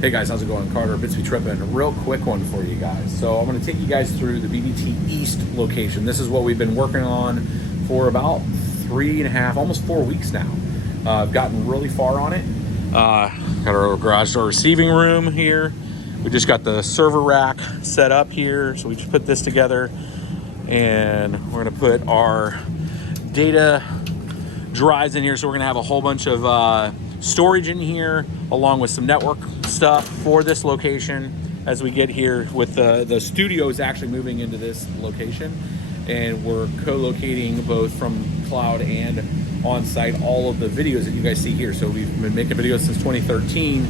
Hey guys, how's it going? Carter, BitsBeTrippin. A real quick one for you guys. So I'm going to take you guys through the BBT East location. This is what we've been working on for about 3.5, almost 4 weeks now. I've gotten really far on it. Got our garage door receiving room here. We just got the server rack set up here. So we just put this together, and we're going to put our data drives in here. So we're going to have a whole bunch of storage in here, along with some network stuff for this location as we get here. With the studio is actually moving into this location, and we're co-locating both from cloud and on-site all of the videos that you guys see here. So we've been making videos since 2013,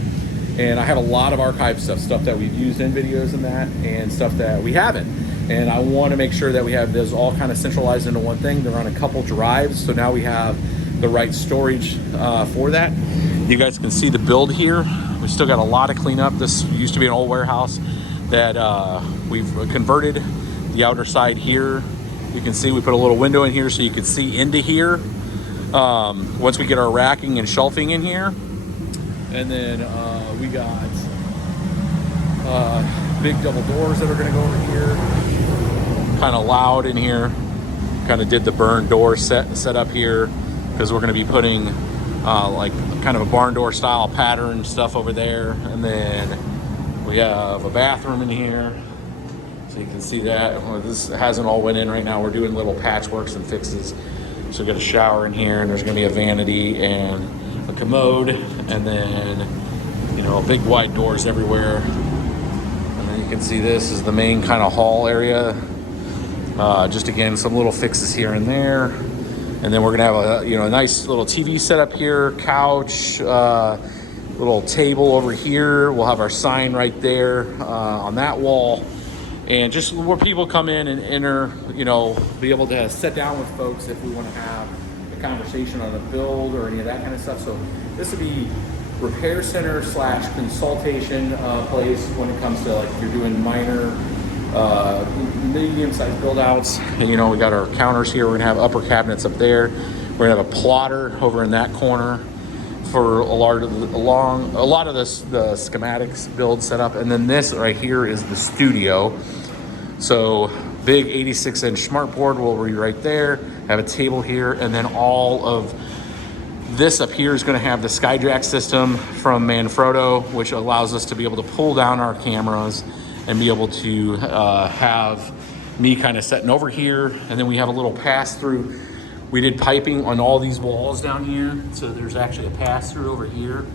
and I have a lot of archive stuff that we've used in videos and that, and stuff that we haven't. And I want to make sure that we have those all kind of centralized into one thing. They're on a couple drives, so now we have the right storage for that. You guys can see the build here. We still got a lot of cleanup. This used to be an old warehouse that we've converted the outer side here. You can see we put a little window in here so you can see into here once we get our racking and shelving in here. And then we got big double doors that are going to go over here. Kind of loud in here. Kind of did the burn door set up here, because we're going to be putting like kind of a barn door style pattern stuff over there. And then we have a bathroom in here, so you can see that. Well, this hasn't all went in right now. We're doing little patchworks and fixes. So we got a shower in here, and there's going to be a vanity and a commode, and then, you know, big wide doors everywhere. And then you can see this is the main kind of hall area. Just again, some little fixes here and there. And then we're gonna have a nice little TV set up here, couch, little table over here. We'll have our sign right there on that wall, and just where people come in and enter, be able to sit down with folks if we want to have a conversation on a build or any of that kind of stuff. So this would be repair center / consultation place when it comes to, like, if you're doing minor medium-sized build outs. And, we got our counters here. We're gonna have upper cabinets up there. We're gonna have a plotter over in that corner for a lot of this, the schematics build setup. And then this right here is the studio. So big 86-inch smartboard will be right there. Have a table here, and then all of this up here is going to have the Skyjack system from Manfrotto, which allows us to be able to pull down our cameras and be able to have me kind of setting over here. And then we have a little pass through. We did piping on all these walls down here, so there's actually a pass through over here,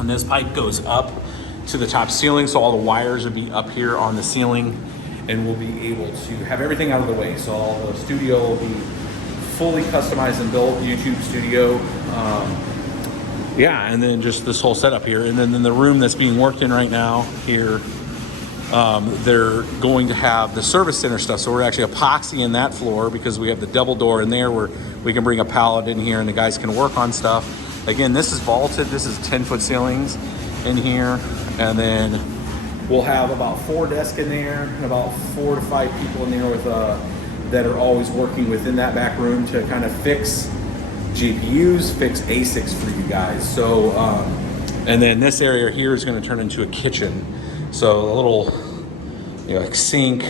and this pipe goes up to the top ceiling, so all the wires will be up here on the ceiling, and we'll be able to have everything out of the way. So all the studio will be fully customized and built, YouTube studio. And then just this whole setup here. And then in the room that's being worked in right now here, they're going to have the service center stuff. So we're actually epoxying that floor, because we have the double door in there where we can bring a pallet in here and the guys can work on stuff. Again, this is vaulted. This is 10-foot ceilings in here. And then we'll have about 4 desks in there and about 4 to 5 people in there with that are always working within that back room to kind of fix GPUs, fix ASICs for you guys. So, and then this area here is going to turn into a kitchen. So a little, like sink.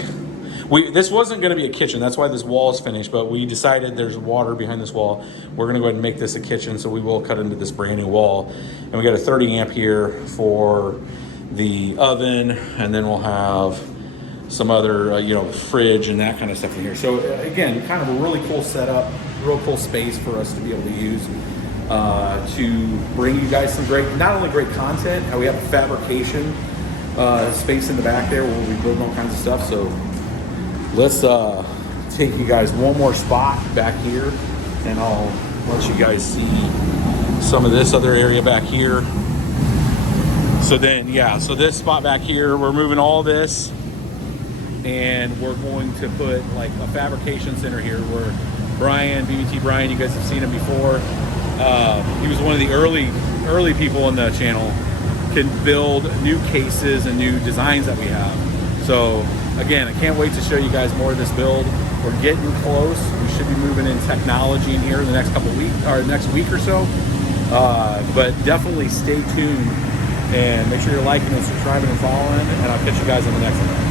This wasn't going to be a kitchen. That's why this wall is finished. But we decided there's water behind this wall. We're going to go ahead and make this a kitchen. So we will cut into this brand new wall. And we got a 30 amp here for the oven. And then we'll have some other, fridge and that kind of stuff in here. So again, kind of a really cool setup, real cool space for us to be able to use to bring you guys some not only great content, how we have a fabrication space in the back there where we'll be building all kinds of stuff. So let's take you guys one more spot back here, and I'll let you guys see some of this other area back here. So then, so this spot back here, we're moving all this, and we're going to put like a fabrication center here where Brian, BBT Brian, you guys have seen him before. He was one of the early people on the channel, can build new cases and new designs that we have. So again, I can't wait to show you guys more of this build. We're getting close. We should be moving in technology in here in the next couple weeks, or next week or so. But definitely stay tuned And make sure you're liking and subscribing and following. And I'll catch you guys in the next one.